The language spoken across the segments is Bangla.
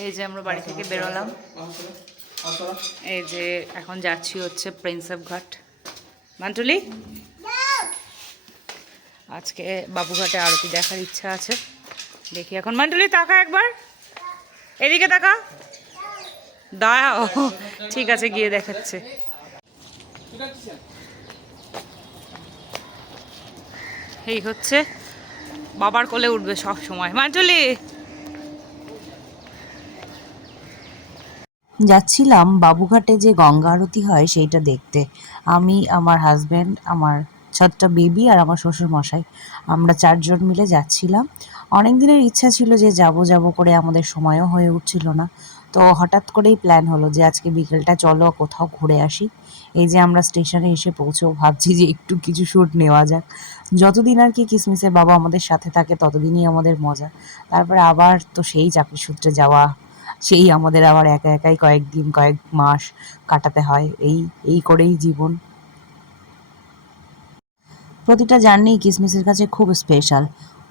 এই যে আমরা বাড়ি থেকে বেরোলাম, এই যে এখন যাচ্ছি হচ্ছে প্রিন্সেপ ঘাট। মান্টুলি, আজকে বাবুঘাটে আরতি দেখার ইচ্ছা আছে, দেখি এখন। মান্টুলি তাকা একবার, এদিকে তাকা, দাঁড়াও, ঠিক আছে গিয়ে দেখাচ্ছে। এই হচ্ছে বাবার কোলে উঠবে সব সময়। মান্টুলি, যাচ্ছিলাম বাবুঘাটে যে গঙ্গা আরতি হয় সেইটা দেখতে। আমি, আমার হাজব্যান্ড, আমার ছোট্ট বেবি আর আমার শ্বশুর মশাই, আমরা 4 জন মিলে যাচ্ছিলাম। অনেক দিনের ইচ্ছা ছিল যে যাব যাব করে, আমাদের সময়ও হয়ে উঠছিল না। তো হঠাৎ করেই প্ল্যান হলো যে আজকে বিকেলটা চলো কোথাও ঘুরে আসি। এই যে আমরা স্টেশনে এসে পৌঁছেও ভাবছি যে একটু কিছু শ্যুট নেওয়া যাক। যতদিন আর কি কিসমিসের বাবা আমাদের সাথে থাকে ততদিনই আমাদের মজা। তারপরে আবার তো সেই চাকরি সূত্রে যাওয়া, সেই আমাদের আবার একা একাই কয়েকদিন কয়েক মাস কাটাতে হয়, এই এই করেই জীবন। প্রতিটা জার্নি কিসমিসের কাছে খুব স্পেশাল।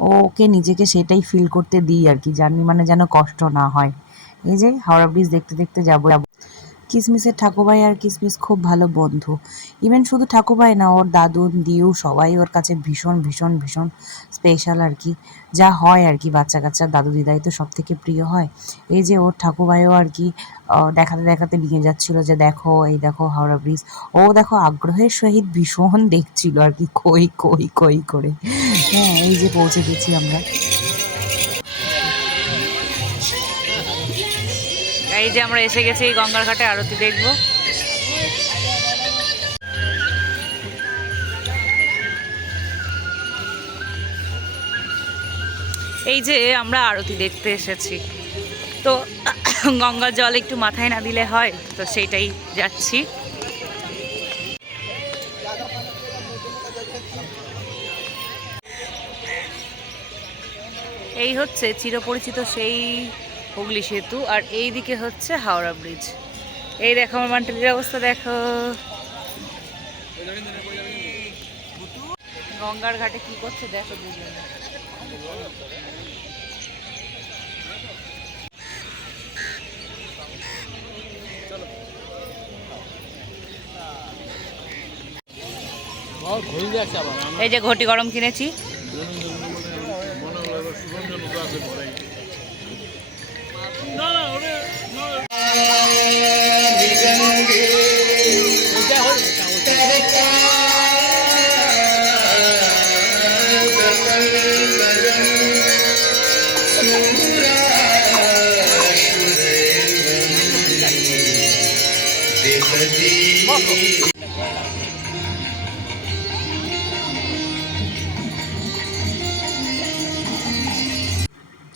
ওকে নিজেকে সেটাই ফিল করতে দিই আর কি, জার্নি মানে যেন কষ্ট না হয়। এই যে হাওড়া ব্রিজ দেখতে দেখতে যাবো। কিসমিসের ঠাকুরভাই আর কিসমিস খুব ভালো বন্ধু। ইভেন শুধু ঠাকুরভাই না, ওর দাদু দিউ সবাই ওর কাছে ভীষণ ভীষণ ভীষণ স্পেশাল আর কি। যা হয় আর কি, বাচ্চা কাচ্চা দাদু দিদাই তো সব থেকে প্রিয় হয়। এই যে ওর ঠাকুরভাইও আর কি দেখাতে দেখাতে নিয়ে যাচ্ছিল যে দেখো, এই দেখো হাওড়া ব্রিজ। ও দেখো আগ্রহের সহিত ভীষণ দেখছিল আর কি, কই কই কই করে। হ্যাঁ, এই যে পৌঁছে গেছি আমরা। এই যে আমরা এসে গেছি এই গঙ্গার ঘাটে আরতি দেখবো। এই যে আমরা আরতি দেখতে এসেছি, তো গঙ্গার জল একটু মাথায় না দিলে হয়, তো সেইটাই যাচ্ছি। এই হচ্ছে চিরপরিচিত সেই হুগলি সেতু, আর এই দিকে হচ্ছে হাওড়া ব্রিজ। এই দেখো আমার মান্টুলির অবস্থা দেখো, গঙ্গার ঘাটে কি করছে দেখো দুজনে। এই যে ঘটি গরম কিনেছি।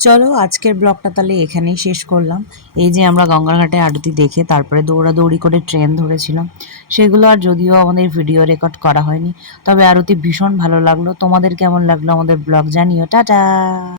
চলো আজকের ব্লগটা তাহলে এখানেই শেষ করলাম। এই যে আমরা গঙ্গার ঘাটে আরতি দেখে তারপরে দৌড়াদৌড়ি করে ট্রেন ধরেছিলাম, সেগুলো আর যদিও আমাদের ভিডিও রেকর্ড করা হয়নি, তবে আরতি ভীষণ ভালো লাগলো। তোমাদের কেমন লাগলো আমাদের ব্লগ জানিও। টাটা।